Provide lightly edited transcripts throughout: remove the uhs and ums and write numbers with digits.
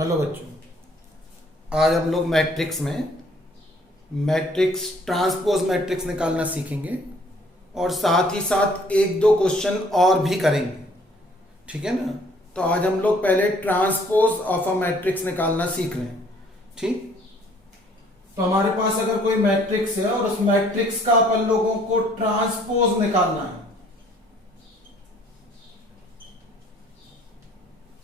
Hello बच्चों, आज हम लोग मैट्रिक्स ट्रांसपोज मैट्रिक्स निकालना सीखेंगे और साथ ही साथ एक दो क्वेश्चन और भी करेंगे। ठीक है ना। तो आज हम लोग पहले ट्रांसपोज ऑफ अ मैट्रिक्स निकालना सीख रहे हैं। ठीक। तो हमारे पास अगर कोई मैट्रिक्स है और उस मैट्रिक्स का अपन लोगों को ट्रांसपोज निकालना है।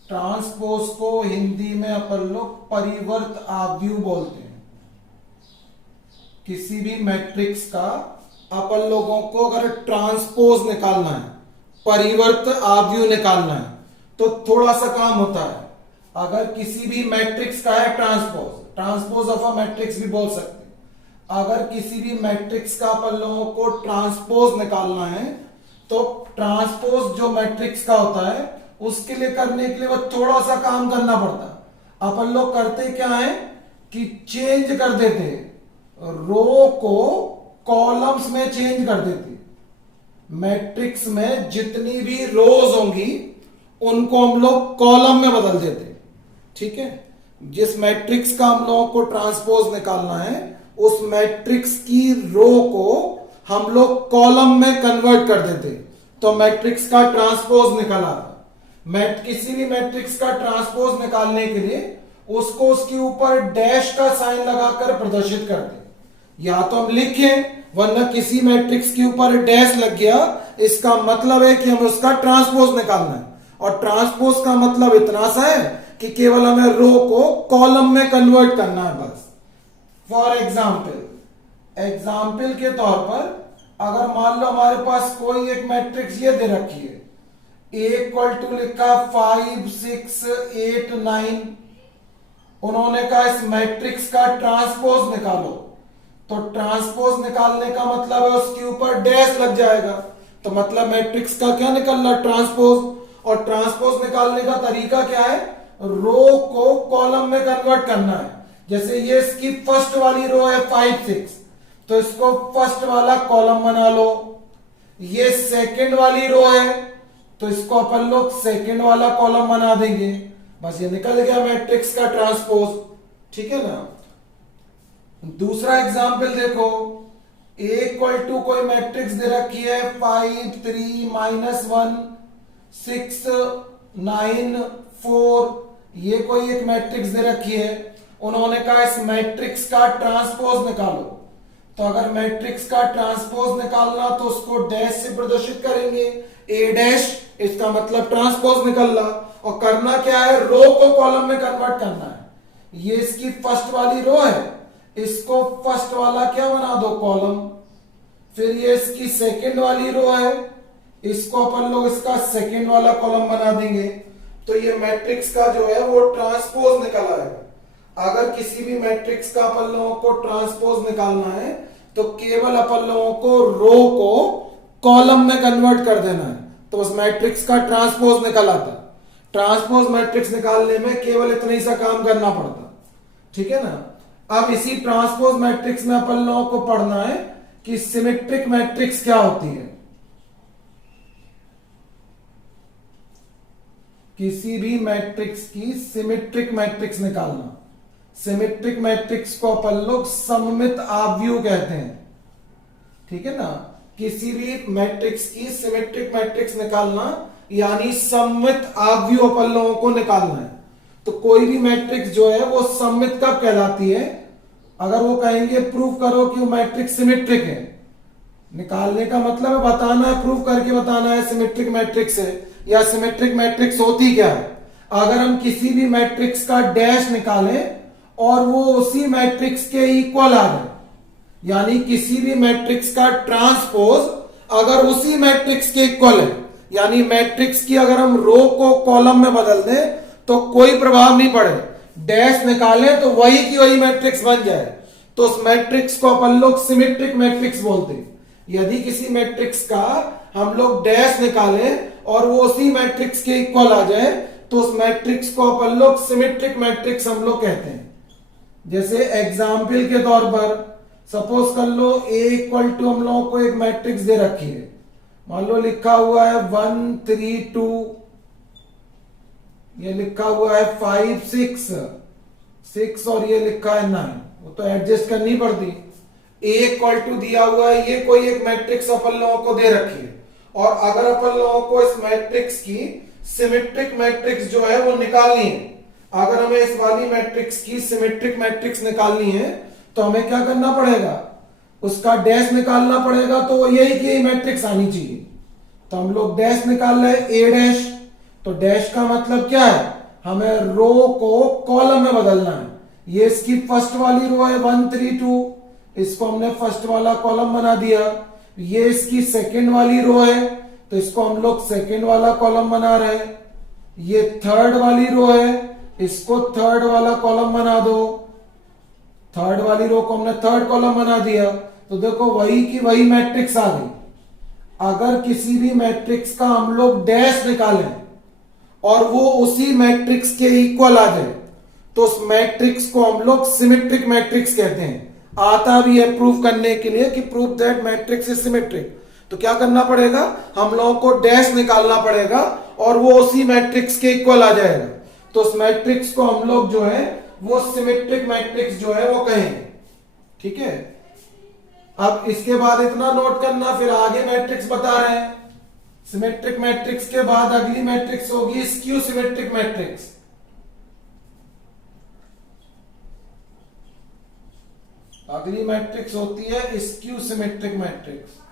ट्रांसपोज को हिंदी में अपन लोग परिवर्त आव्यूह बोलते हैं। किसी भी मैट्रिक्स का अपन लोगों को अगर ट्रांसपोज निकालना है, परिवर्त आव्यूह निकालना है, तो थोड़ा सा काम होता है। अगर किसी भी मैट्रिक्स का है ट्रांसपोज ऑफ अ मैट्रिक्स भी बोल सकते हैं। अगर किसी भी मैट्रिक्स का अपन लोगों को ट्रांसपोज निकालना है तो ट्रांसपोज जो मैट्रिक्स का होता है उसके लिए करने के लिए वो थोड़ा सा काम करना पड़ता है। अपन लोग करते क्या है कि चेंज कर देते, रो को कॉलम्स में चेंज कर देते। मैट्रिक्स में जितनी भी रोज होंगी उनको हम लोग कॉलम में बदल देते। ठीक है। जिस मैट्रिक्स का हम लोगों को ट्रांसपोज निकालना है उस मैट्रिक्स की रो को हम लोग कॉलम में कन्वर्ट कर देते, तो मैट्रिक्स का ट्रांसपोज निकला। किसी भी मैट्रिक्स का ट्रांसपोज निकालने के लिए उसको उसके ऊपर डैश का साइन लगाकर प्रदर्शित करते। या तो हम लिखें, वरना किसी मैट्रिक्स के ऊपर डैश लग गया इसका मतलब है कि हमें उसका ट्रांसपोज निकालना है। और ट्रांसपोज का मतलब इतना सा है कि केवल हमें रो को कॉलम में कन्वर्ट करना है बस। फॉर एग्जाम्पल के तौर पर अगर मान लो हमारे पास कोई एक मैट्रिक्स ये दे रखी है, इक्वल टू लिखा 5 6 8 9। उन्होंने कहा इस मैट्रिक्स का ट्रांसपोज निकालो, तो ट्रांसपोज निकालने का मतलब है उसके ऊपर डैश लग जाएगा, तो मतलब मैट्रिक्स का क्या निकलना, ट्रांसपोज। और ट्रांसपोज निकालने का तरीका क्या है, रो को कॉलम में कन्वर्ट करना है। जैसे ये इसकी फर्स्ट वाली रो है 5 6, तो इसको फर्स्ट वाला कॉलम बना लो। ये सेकंड वाली रो है तो इसको अपन लोग सेकंड वाला कॉलम बना देंगे। बस ये निकल गया मैट्रिक्स का ट्रांसपोज। ठीक है ना। दूसरा एग्जांपल देखो, इक्वल टू कोई मैट्रिक्स दे रखी है 5 3 -1 6 9 4। ये कोई एक मैट्रिक्स दे रखी है। उन्होंने कहा इस मैट्रिक्स का ट्रांसपोज निकालो, तो अगर मैट्रिक्स का ट्रांसपोज निकालना तो उसको डैश से प्रदर्शित करेंगे, ए डैश, इसका मतलब ट्रांसपोज निकल रहा। और करना क्या है, रो को कॉलम में कन्वर्ट करना है। ये इसकी फर्स्ट वाली रो है, इसको फर्स्ट वाला क्या बना दो, कॉलम। फिर ये इसकी सेकंड वाली रो है, इसको अपन लोग इसका सेकंड वाला कॉलम बना देंगे। तो ये मैट्रिक्स का जो है वो ट्रांसपोज निकल आएगा। अगर किसी भी मैट्रिक्स का अपन लोगों को ट्रांसपोज निकालना है तो केवल अपन लोगों को रो को कॉलम में कन्वर्ट कर देना है, तो उस मैट्रिक्स का ट्रांसपोज निकल आता। ट्रांसपोज मैट्रिक्स निकालने में केवल इतना ही सा काम करना पड़ता। ठीक है ना। अब इसी ट्रांसपोज मैट्रिक्स में अपन लोगों को पढ़ना है कि सिमेट्रिक मैट्रिक्स क्या होती है। किसी भी मैट्रिक्स की सिमेट्रिक मैट्रिक्स निकालना। सिमेट्रिक मैट्रिक्स को अपन लोग सममित आव्यूह कहते हैं। ठीक है ना। किसी भी मैट्रिक्स की सिमेट्रिक मैट्रिक्स निकालना यानी सममित आव्यूह अपन लोगों को निकालना है। तो कोई भी मैट्रिक्स जो है वो सममित कब कहलाती है, अगर वो कहेंगे प्रूव करो कि वो मैट्रिक्स सिमेट्रिक है। निकालने का मतलब है बताना है, प्रूव करके बताना है सिमेट्रिक मैट्रिक्स है या सिमेट्रिक मैट्रिक्स होती क्या है। अगर हम किसी भी मैट्रिक्स का डैश निकालें और वो उसी मैट्रिक्स के इक्वल आ जाए, यानी किसी भी मैट्रिक्स का ट्रांसपोज अगर उसी मैट्रिक्स के इक्वल है, यानी मैट्रिक्स की अगर हम रो को कॉलम में बदल दें तो कोई प्रभाव नहीं पड़े, डैश निकालें तो वही की वही मैट्रिक्स बन जाए, तो उस मैट्रिक्स को अपन लोग सिमेट्रिक मैट्रिक्स बोलते हैं। यदि किसी मैट्रिक्स का हम लोग डैश निकालें और वो उसी मैट्रिक्स के इक्वल आ जाए तो उस मैट्रिक्स को अपन लोग सिमेट्रिक मैट्रिक्स हम लोग कहते हैं। जैसे एग्जाम्पल के तौर पर सपोज कर लो ए इक्वल टू हम लोगों को एक मैट्रिक्स दे रखी है, मान लो लिखा हुआ है 1 3 2। ये लिखा हुआ है 5 6 6 और ये लिखा है 9, वो तो एडजस्ट करनी पड़ती। ए इक्वल टू दिया हुआ है, ये कोई एक मैट्रिक्स अपन लोगों को दे रखी है, और अगर अपन लोगों को इस मैट्रिक्स की सिमेट्रिक मैट्रिक्स जो है वो निकालनी है, अगर हमें इस वाली मैट्रिक्स की सिमेट्रिक मैट्रिक्स निकालनी है तो हमें क्या करना पड़ेगा, उसका डैश निकालना पड़ेगा। तो यही की मैट्रिक्स आनी चाहिए, तो हम लोग डैश निकाल रहे हैं, ए डैश। तो डैश का मतलब क्या है, हमें रो को कॉलम में बदलना है। ये इसकी फर्स्ट वाली रो है 1 3 2, इसको हमने फर्स्ट वाला कॉलम बना दिया। ये इसकी सेकंड वाली रो है, तो इसको हम लोग सेकंड वाला कॉलम बना रहे हैं। ये थर्ड वाली रो है, इसको थर्ड वाला कॉलम बना दो। थर्ड वाली रो को हमने थर्ड कॉलम बना दिया, तो देखो वही की वही मैट्रिक्स आ गई। अगर किसी भी मैट्रिक्स का हम लोग डैश निकालें और वो उसी मैट्रिक्स के इक्वल आ जाए, तो उस मैट्रिक्स को हम लोग सिमेट्रिक मैट्रिक्स कहते हैं। आता भी है प्रूफ करने के लिए कि proof that matrix is symmetric. तो क्या करना पड़ेगा, हम लोगों को डैश निकालना पड़ेगा और वो उसी मैट्रिक्स के इक्वल आ जाएगा। तो उस मैट्रिक्स को हम लोग जो है वो सिमेट्रिक मैट्रिक्स जो है वो कहेंगे। ठीक है, अब इसके बाद इतना नोट करना, फिर आगे मैट्रिक्स बता रहे हैं। सिमेट्रिक मैट्रिक्स के बाद अगली मैट्रिक्स होगी स्क्यू सिमेट्रिक मैट्रिक्स। अगली मैट्रिक्स होती है स्क्यू सिमेट्रिक मैट्रिक्स।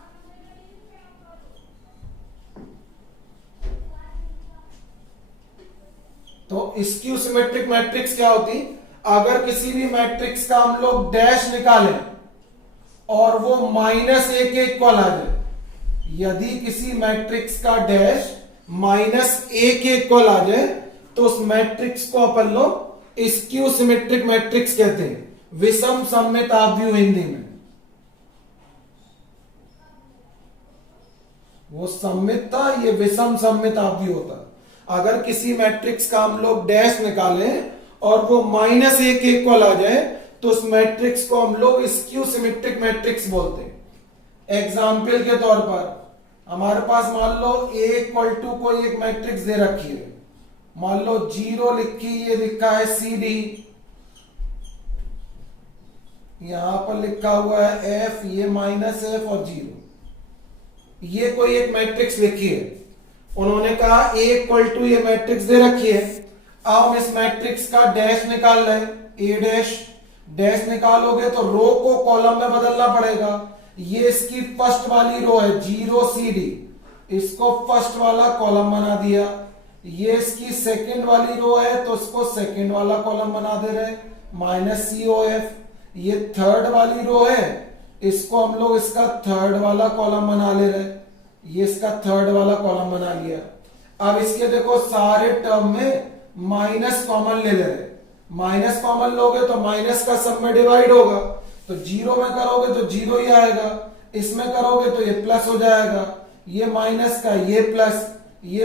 तो स्क्यू सिमेट्रिक मैट्रिक्स क्या होती, अगर किसी भी मैट्रिक्स का हम लोग डैश निकालें और वो -a के इक्वल आ जाए, यदि किसी मैट्रिक्स का डैश -a के इक्वल आ जाए, तो उस मैट्रिक्स को अपन लोग स्क्यू सिमेट्रिक मैट्रिक्स कहते हैं, विषम सममित आव्यूह हिंदी में। वो सममित था, ये विषम सममित आव्यूह होता। अगर किसी मैट्रिक्स का हम लोग डैश निकालें और वो -a के इक्वल आ जाए, तो उस मैट्रिक्स को हम लोग स्क्यू सिमेट्रिक मैट्रिक्स बोलते हैं। एग्जाम्पल के तौर पर हमारे पास मान लो a इक्वल टू कोई एक मैट्रिक्स दे रखी है, मान लो 0 लिखी, ये लिखा है CD, यहां पर लिखा हुआ है F, ये -F और 0, ये कोई एक मैट्रिक्स लिखी है। उन्होंने कहा a इक्वल टू ये मैट्रिक्स दे रखी है, अब हम इस मैट्रिक्स का डैश निकाल रहे हैं, a डैश। डैश निकालोगे तो रो को कॉलम में बदलना पड़ेगा। ये इसकी फर्स्ट वाली रो है 0 CD, इसको फर्स्ट वाला कॉलम बना दिया। ये इसकी सेकंड वाली रो है, तो इसको सेकंड वाला कॉलम बना दे रहे -COF। ये थर्ड वाली रो है, इसको हम लोग इसका थर्ड वाला कॉलम बना ले रहे, ये इसका थर्ड वाला कॉलम बना लिया। अब इसके देखो सारे टर्म में माइनस कॉमन ले रहे, माइनस कॉमन लोगे तो माइनस का सब में डिवाइड होगा, तो 0 में करोगे तो 0 ही आएगा, इसमें करोगे तो ये प्लस हो जाएगा। ये माइनस का ये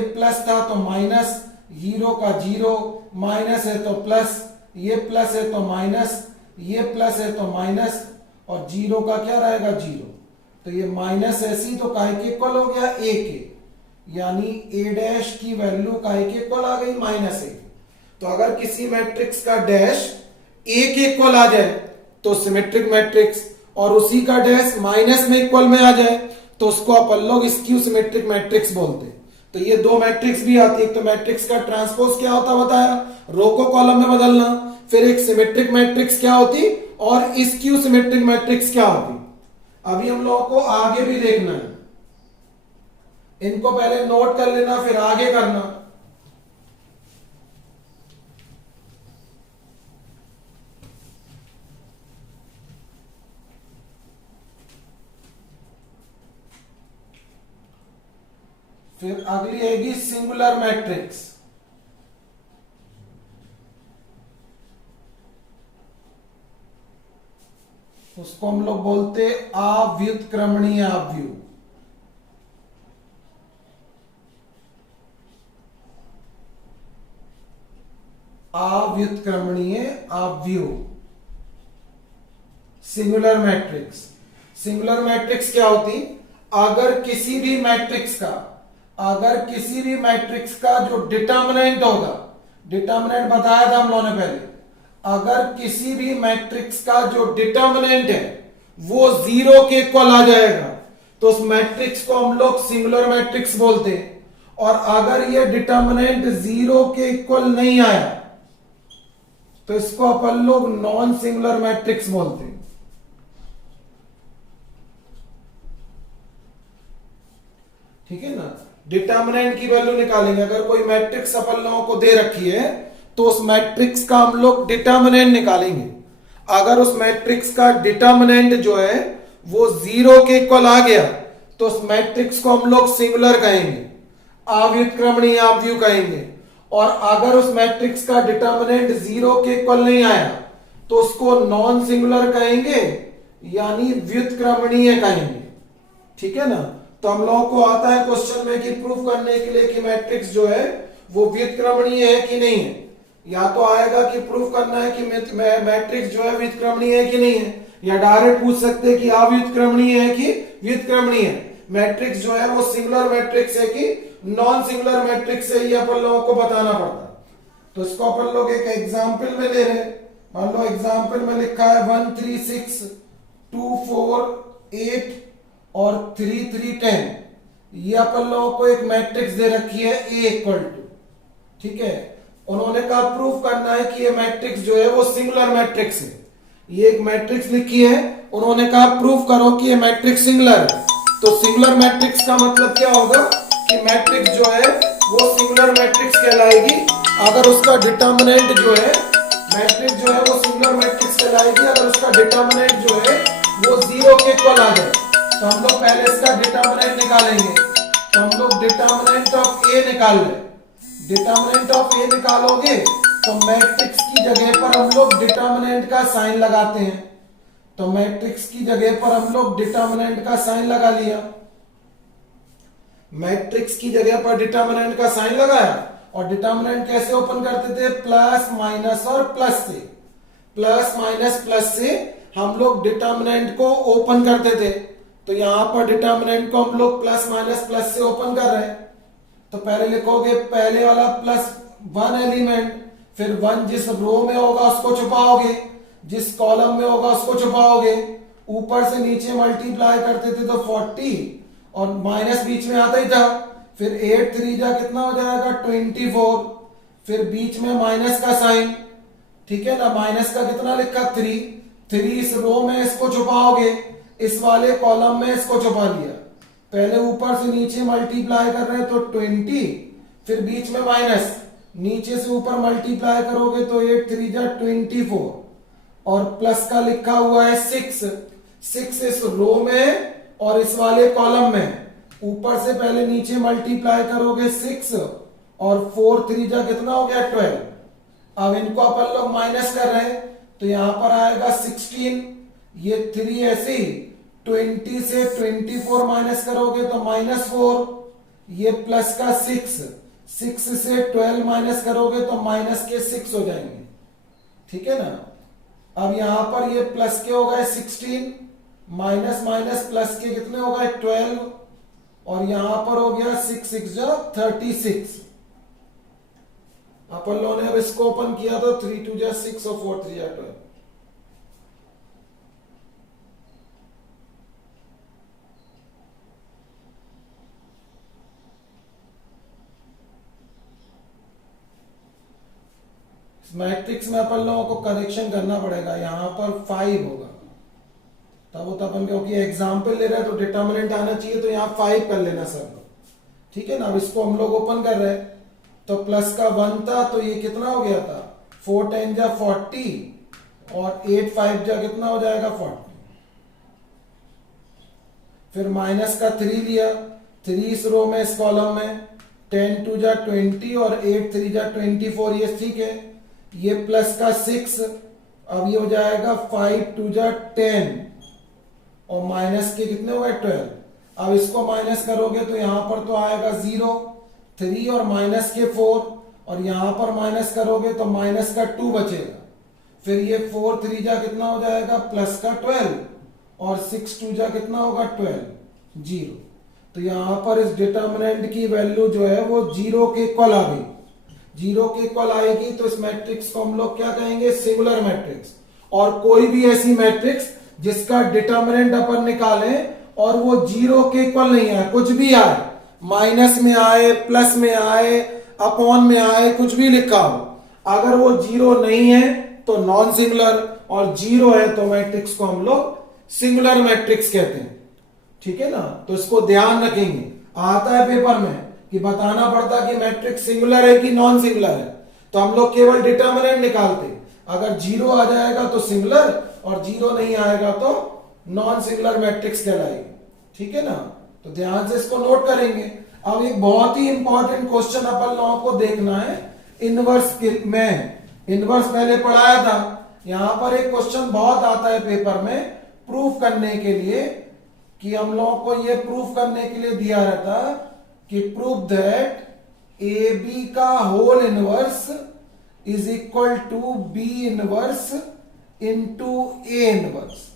प्लस था तो माइनस, 0 का 0, माइनस है तो प्लस, ये प्लस है तो माइनस, ये प्लस है तो माइनस, और 0 का क्या रहेगा 0। तो ये माइनस ऐसी तो काहे के इक्वल हो गया, a के, यानी a डैश की वैल्यू काहे के इक्वल आ गई, -a। तो अगर किसी मैट्रिक्स का डैश a के इक्वल आ जाए तो सिमेट्रिक मैट्रिक्स, और उसी का डैश माइनस में इक्वल में आ जाए तो उसको अपन लोग स्क्यू सिमेट्रिक मैट्रिक्स बोलते हैं। तो ये दो मैट्रिक्स भी आती है, एक तो मैट्रिक्स का ट्रांसपोज क्या होता बताया, रो को कॉलम में बदलना, फिर एक सिमेट्रिक मैट्रिक्स क्या होती और स्क्यू सिमेट्रिक मैट्रिक्स क्या होती। अभी हम लोगों को आगे भी देखना है, इनको पहले नोट कर लेना फिर आगे करना। फिर अगली आएगी सिंगुलर मैट्रिक्स। उसको हम लोग बोलते अव्युत्क्रमणीय आव्यूह। अव्युत्क्रमणीय आव्यूह, सिंगुलर मैट्रिक्स। सिंगुलर मैट्रिक्स क्या होती, अगर किसी भी मैट्रिक्स का जो डिटर्मिनेंट होगा, डिटर्मिनेंट बताया था हम लोगों ने पहले, अगर किसी भी मैट्रिक्स का जो डिटर्मिनेंट है वो 0 के इक्वल आ जाएगा तो उस मैट्रिक्स को हम लोग सिंगुलर मैट्रिक्स बोलते हैं, और अगर ये डिटर्मिनेंट 0 के इक्वल नहीं आया तो इसको अपन लोग नॉन सिंगुलर मैट्रिक्स बोलते हैं। ठीक है ना, डिटर्मिनेंट की वैल्यू निकालेंगे। अगर कोई मैट्रिक्स अपन लोगों को दे रखी है तो उस मैट्रिक्स का हम लोग डिटर्मिनेंट निकालेंगे। अगर उस मैट्रिक्स का डिटर्मिनेंट जो है वो 0 के इक्वल आ गया तो उस मैट्रिक्स को हम लोग सिंगुलर कहेंगे, अव्युत्क्रमणीय अवयव कहेंगे। और अगर उस मैट्रिक्स का डिटर्मिनेंट 0 के इक्वल नहीं आया तो उसको नॉन सिंगुलर कहेंगे, यानी व्युत्क्रमणीय कहेंगे। ठीक है ना, तो हम लोगों को आता है क्वेश्चन में कि प्रूफ करने के लिए कि मैट्रिक्स जो है वो व्युत्क्रमणीय है कि नहीं है। या तो आएगा कि प्रूफ करना है कि मैट्रिक्स जो है व्युत्क्रमणीय है कि नहीं है, या डायरेक्ट पूछ सकते हैं कि अव्युत्क्रमणीय है कि व्युत्क्रमणीय है। मैट्रिक्स जो है वो सिंगुलर मैट्रिक्स है कि नॉन सिंगुलर मैट्रिक्स है, ये अपन लोगों को बताना पड़ता है। तो इसको अपन लोग एक एग्जाम्पल में ले रहे हैं। मान लो एग्जाम्पल में लिखा है 1 3 6 2 4 8 और 3 3 10। ये अपन लोगों को एक मैट्रिक्स दे रखी है A इक्वल टू, ठीक है। उन्होंने कहा प्रूफ करना है कि ये मैट्रिक्स जो है वो सिंगुलर मैट्रिक्स है। ये एक मैट्रिक्स लिखी है, उन्होंने कहा प्रूफ करो कि ये मैट्रिक्स सिंगुलर है। तो सिंगुलर मैट्रिक्स का मतलब क्या होगा कि मैट्रिक्स जो है वो सिंगुलर मैट्रिक्स कहलाएगी अगर उसका डिटर्मिनेंट जो है, मैट्रिक्स जो है वो सिंगुलर मैट्रिक्स कहलाएगी अगर उसका डिटर्मिनेंट जो है वो 0 के इक्वल आ जाए। तो हम लोग पहले इसका डिटर्मिनेंट निकालेंगे। तो हम लोग डिटर्मिनेंट ऑफ ए निकाल लें। डिटर्मिनेंट ऑफ ए निकालोगे तो मैट्रिक्स की जगह पर हम लोग डिटर्मिनेंट का साइन लगाते हैं। तो मैट्रिक्स की जगह पर हम लोग डिटर्मिनेंट का साइन लगा लिया। मैट्रिक्स की जगह पर डिटर्मिनेंट का साइन लगाया। और डिटर्मिनेंट कैसे ओपन करते थे? प्लस माइनस और प्लस से। प्लस माइनस प्लस से हम लोग डिटर्मिनेंट को ओपन करते थे। तो यहां पर डिटर्मिनेंट को हम लोग प्लस माइनस प्लस से ओपन कर रहे हैं। तो पहले लिखोगे पहले वाला प्लस 1 एलिमेंट, फिर 1 जिस रो में होगा उसको छुपाओगे, जिस कॉलम में होगा उसको छुपाओगे। ऊपर से नीचे मल्टीप्लाई करते थे तो 40 और माइनस बीच में आता ही था। फिर 8 3 जा कितना हो जाएगा 24। फिर बीच में माइनस का साइन, ठीक है ना, माइनस का कितना लिखा 3 इस रो में इसको छुपाओगे, इस वाले कॉलम में इसको छुपा लिया। पहले ऊपर से नीचे मल्टीप्लाई कर रहे हैं तो 20, फिर बीच में माइनस, नीचे से ऊपर मल्टीप्लाई करोगे तो 8 3 जा 24 और प्लस का लिखा हुआ है 6 इस रो में और इस वाले कॉलम में। ऊपर से पहले नीचे मल्टीप्लाई करोगे 6 और 4 3 जा कितना हो गया 12। अब इनको अपन लोग माइनस कर रहे हैं तो यहां पर आएगा 16, ये 3 ऐसे ही 20 से 24 माइनस करोगे तो -4, ये प्लस का 6 से 12 माइनस करोगे तो माइनस के 6 हो जाएंगे, ठीक है ना। अब यहां पर ये प्लस के हो गए 16, माइनस माइनस प्लस के कितने हो गए 12 और यहां पर हो गया 6 6 जा 36। अपन लोगों ने अब इसको ओपन किया तो 3 2 जा 6 और 4 3 जा 12। मैट्रिक्स में अपन लोगों को करेक्शन करना पड़ेगा। यहां पर 5 होगा तब वो अपन, क्योंकि एग्जाम्पल ले रहे हैं तो डिटर्मिनेंट आना चाहिए, तो यहां 5 कर लेना सब लोग, ठीक है ना। अब इसको हम लोग ओपन कर रहे हैं तो प्लस का 1 था तो ये कितना हो गया था 4 10 जा 40 और 8 5 जा कितना हो जाएगा 40। फिर माइनस का 3 लिया, 3 इस रो में इस कॉलम में, 10 2 जा 20 और 8 3 जा 24, ये ठीक है। ये प्लस का 6, अब ये हो जाएगा 5 2 जा 10 और माइनस के कितने हो गए 12। अब इसको माइनस करोगे तो यहां पर तो आएगा 0 3 और माइनस के 4 और यहां पर माइनस करोगे तो माइनस का 2 बचेगा। फिर ये 4 3 जा कितना हो जाएगा प्लस का 12 और 6 2 जा कितना होगा 12 0। तो यहां पर इस डिटर्मिनेंट की वैल्यू जो है वो 0 के इक्वल आ गई। जीरो के इक्वल आएगी तो इस मैट्रिक्स को हम लोग क्या कहेंगे, सिंगुलर मैट्रिक्स। और कोई भी ऐसी मैट्रिक्स जिसका डिटर्मिनेंट अपन निकालें और वो जीरो के इक्वल नहीं आए, कुछ भी आए, माइनस में आए, प्लस में आए, अपॉन में आए, कुछ भी लिखा हो, अगर वो जीरो नहीं है तो नॉन सिंगुलर, और जीरो है तो मैट्रिक्स को हम लोग सिंगुलर मैट्रिक्स कहते हैं। ठीक है ना, तो इसको ध्यान रखेंगे। आता है पेपर में कि बताना पड़ता कि मैट्रिक्स सिंगुलर है कि नॉन सिंगुलर है, तो हम लोग केवल डिटर्मिनेंट निकालते, अगर जीरो आ जाएगा तो सिंगुलर और जीरो नहीं आएगा तो नॉन सिंगुलर मैट्रिक्स कहलाएगी। ठीक है ना, तो ध्यान से इसको नोट करेंगे। अब एक बहुत ही इंपॉर्टेंट क्वेश्चन अपन लोगों को देखना है इनवर्स में। इनवर्स पहले पढ़ाया था, यहां पर एक क्वेश्चन बहुत आता है पेपर में प्रूफ करने के लिए, कि हम लोगों को ये प्रूफ करने के लिए दिया रहता कि प्रूफ दैट ए बी का whole inverse is equal to B inverse into A inverse.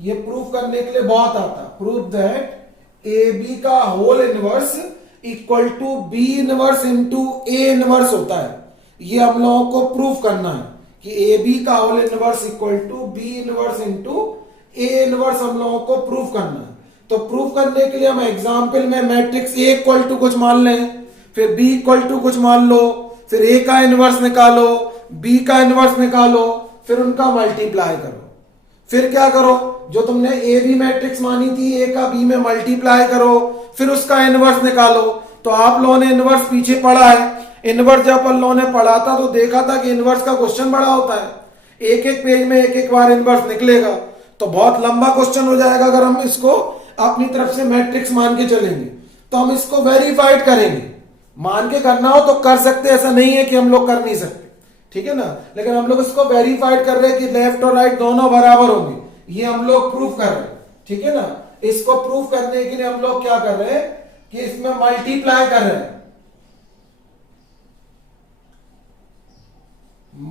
ये प्रूफ करने के लिए बहुत आता, प्रूफ दैट ए बी का whole inverse equal to B inverse into A inverse होता है। ये हम लोगों को प्रूफ करना है कि ए बी का whole inverse equal to B inverse into A inverse हम लोगों को प्रूफ करना है। तो प्रूफ करने के लिए हम एग्जाम्पल में मैट्रिक्स ए इक्वल टू कुछ मान लें, फिर बी इक्वल टू कुछ मान लो, फिर ए का इनवर्स निकालो, बी का इनवर्स निकालो, फिर उनका मल्टीप्लाई करो। फिर क्या करो, जो तुमने ए बी मैट्रिक्स मानी थी, ए का बी में मल्टीप्लाई करो, फिर उसका इनवर्स निकालो। तो आप लोगों ने इनवर्स पीछे पढ़ा है, इनवर्स जब अपन लोगों ने पढ़ा था तो देखा था कि इनवर्स का क्वेश्चन बड़ा होता है, एक एक पेज में एक एक बार इनवर्स निकलेगा, तो बहुत लंबा क्वेश्चन हो जाएगा अगर हम इसको अपनी तरफ से मैट्रिक्स मान के चलेंगे। तो हम इसको वेरीफाइड करेंगे, मान के करना हो तो कर सकते, ऐसा नहीं है कि हम लोग कर नहीं सकते। ठीक है ना, लेकिन हम लोग इसको वेरीफाइड कर रहे हैं कि लेफ्ट और राइट दोनों बराबर होंगे, ये हम लोग प्रूफ कर रहे हैं। ठीक है ना, इसको प्रूफ करने के लिए हम लोग क्या कर रहे हैं कि इसमें मल्टीप्लाई कर रहे हैं,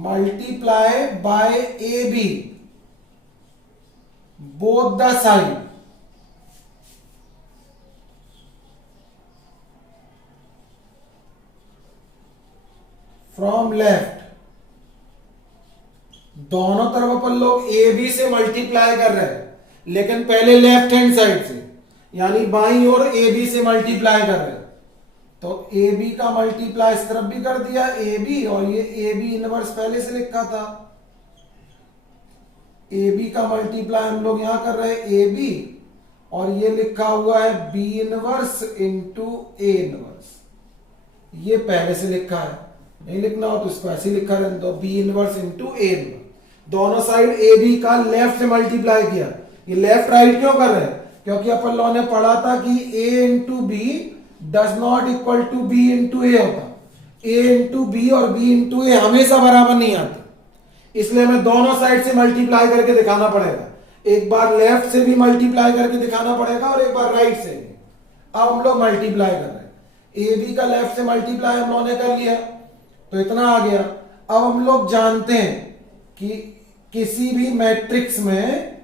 multiply by A B both the side from left. दोनों तरफ अपन लोग ए बी से मल्टीप्लाई कर रहे हैं, लेकिन पहले लेफ्ट हैंड साइड से, यानी बाईं ओर ए बी से मल्टीप्लाई कर रहे हैं। तो ए बी का मल्टीप्लाई इस तरफ भी कर दिया ए बी, और ये ए बी इनवर्स पहले से लिखा था, ए बी का मल्टीप्लाई हम लोग यहां कर रहे हैं ए बी, और ये लिखा हुआ है B inverse into A inverse. ये पहले से लिखा है, नहीं लिखना हो तो इसको ऐसे लिखा रहने दो, B inverse into A inverse. दोनों साइड ए बी का लेफ्ट से मल्टीप्लाई किया। ये लेफ्ट राइट क्यों कर रहे हैं, क्योंकि अपन लोगों ने पढ़ा था कि A into B does not equal to B into A होता। ए इंटू बी और बी इंटू ए हमेशा बराबर नहीं आते, इसलिए हमें दोनों साइड से मल्टीप्लाई करके दिखाना पड़ेगा। एक बार लेफ्ट से भी मल्टीप्लाई करके दिखाना पड़ेगा और एक बार राइट से भी। अब हम लोग मल्टीप्लाई कर रहे हैं, ए बी का लेफ्ट से मल्टीप्लाई हम लोगों ने कर लिया, तो इतना आ गया। अब हम लोग जानते हैं कि किसी भी मैट्रिक्स में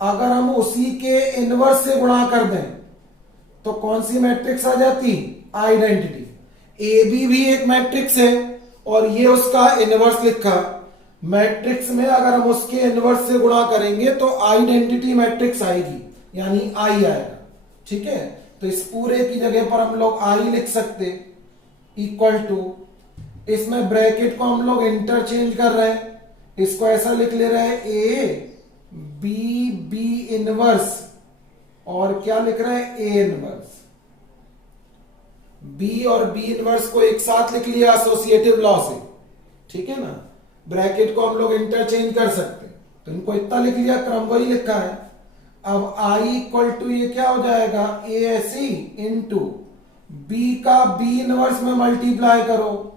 अगर हम उसी के इनवर्स से गुणा कर दें तो कौन सी मैट्रिक्स आ जाती, आइडेंटिटी। ए बी भी एक मैट्रिक्स है और ये उसका इनवर्स लिखा। मैट्रिक्स में अगर हम उसके इनवर्स से गुणा करेंगे तो आइडेंटिटी मैट्रिक्स आएगी, यानी आई आएगा। ठीक है, तो इस पूरे की जगह पर हम लोग आई लिख सकते, इक्वल टू, इसमें ब्रैकेट को हम लोग इंटरचेंज कर रहे हैं, इसको ऐसा लिख ले रहे हैं ए बी बी इनवर्स, और क्या लिख रहे हैं ए इनवर्स। बी और बी इनवर्स को एक साथ लिख लिया एसोसिएटिव लॉ से। ठीक है ना, ब्रैकेट को हम लोग इंटरचेंज कर सकते, तो इनको इतना लिख लिया, क्रम वही लिखा है। अब आई इक्वल टू ये क्या हो जाएगा, A S E into B का बी इनवर्स में मल्टीप्लाई करो।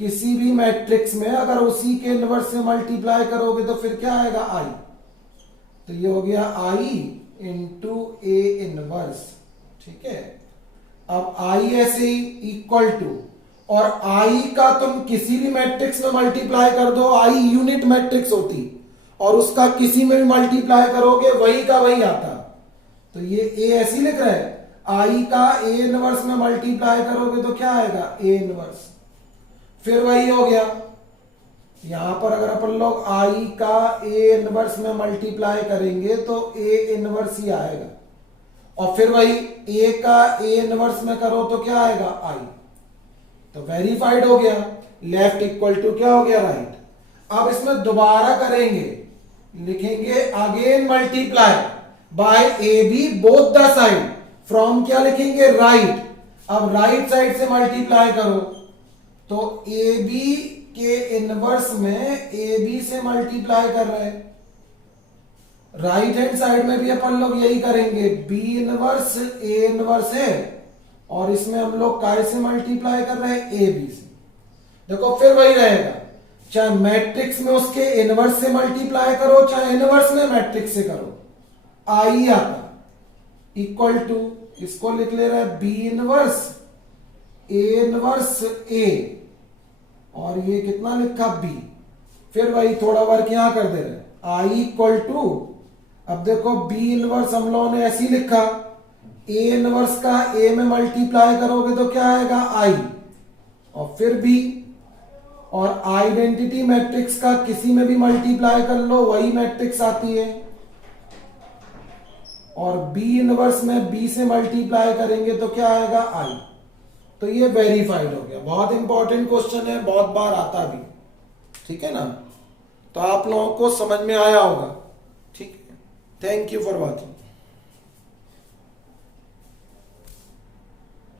किसी भी मैट्रिक्स में अगर उसी के इनवर्स से मल्टीप्लाई करोगे तो फिर क्या आएगा, आई। तो ये हो गया आई इंटू ए इनवर्स। ठीक है, अब आई ऐसे इक्वल टू, और आई का तुम किसी भी मैट्रिक्स में मल्टीप्लाई कर दो, आई यूनिट मैट्रिक्स होती, और उसका किसी में भी मल्टीप्लाई करोगे वही का वही आता। तो ये ए ऐसे लिख रहा है, आई का ए इनवर्स में मल्टीप्लाई करोगे तो क्या आएगा, ए इनवर्स। फिर वही हो गया, यहां पर अगर अपन लोग आई का ए इनवर्स में मल्टीप्लाई करेंगे तो ए इनवर्स ही आएगा, और फिर वही ए का ए इनवर्स में करो तो क्या आएगा, आई। तो वेरीफाइड हो गया, लेफ्ट इक्वल टू क्या हो गया, राइट। अब इसमें दोबारा करेंगे, लिखेंगे again multiply by A B both the side, from क्या लिखेंगे, राइट। अब राइट साइड से मल्टीप्लाई करो तो ए बी के इनवर्स में ए बी से मल्टीप्लाई कर रहे हैं, राइट हैंड साइड में भी अपन लोग यही करेंगे, बी इनवर्स ए इनवर्स है और इसमें हम लोग काय से मल्टीप्लाई कर रहे हैं, ए बी से। देखो फिर वही रहेगा, चाहे मैट्रिक्स में उसके इनवर्स से मल्टीप्लाई करो चाहे इनवर्स में मैट्रिक्स से करो, आई आता इक्वल टू, इसको लिख ले रहा है बी इनवर्स ए इनवर्स ए, और ये कितना लिखा, बी। फिर वही थोड़ा वर्क यहां कर दे रहे, आई इक्वल टू, अब देखो बी इनवर्स हम लोगों ने ऐसी लिखा, ए इनवर्स का ए में मल्टीप्लाई करोगे तो क्या आएगा, आई, और फिर बी, और आइडेंटिटी मैट्रिक्स का किसी में भी मल्टीप्लाई कर लो वही मैट्रिक्स आती है, और बी इनवर्स में बी से मल्टीप्लाई करेंगे तो क्या आएगा, आई। तो ये वेरीफाइड हो गया। बहुत इंपॉर्टेंट क्वेश्चन है, बहुत बार आता भी, ठीक है ना। तो आप लोगों को समझ में आया होगा, ठीक है। Thank you for watching.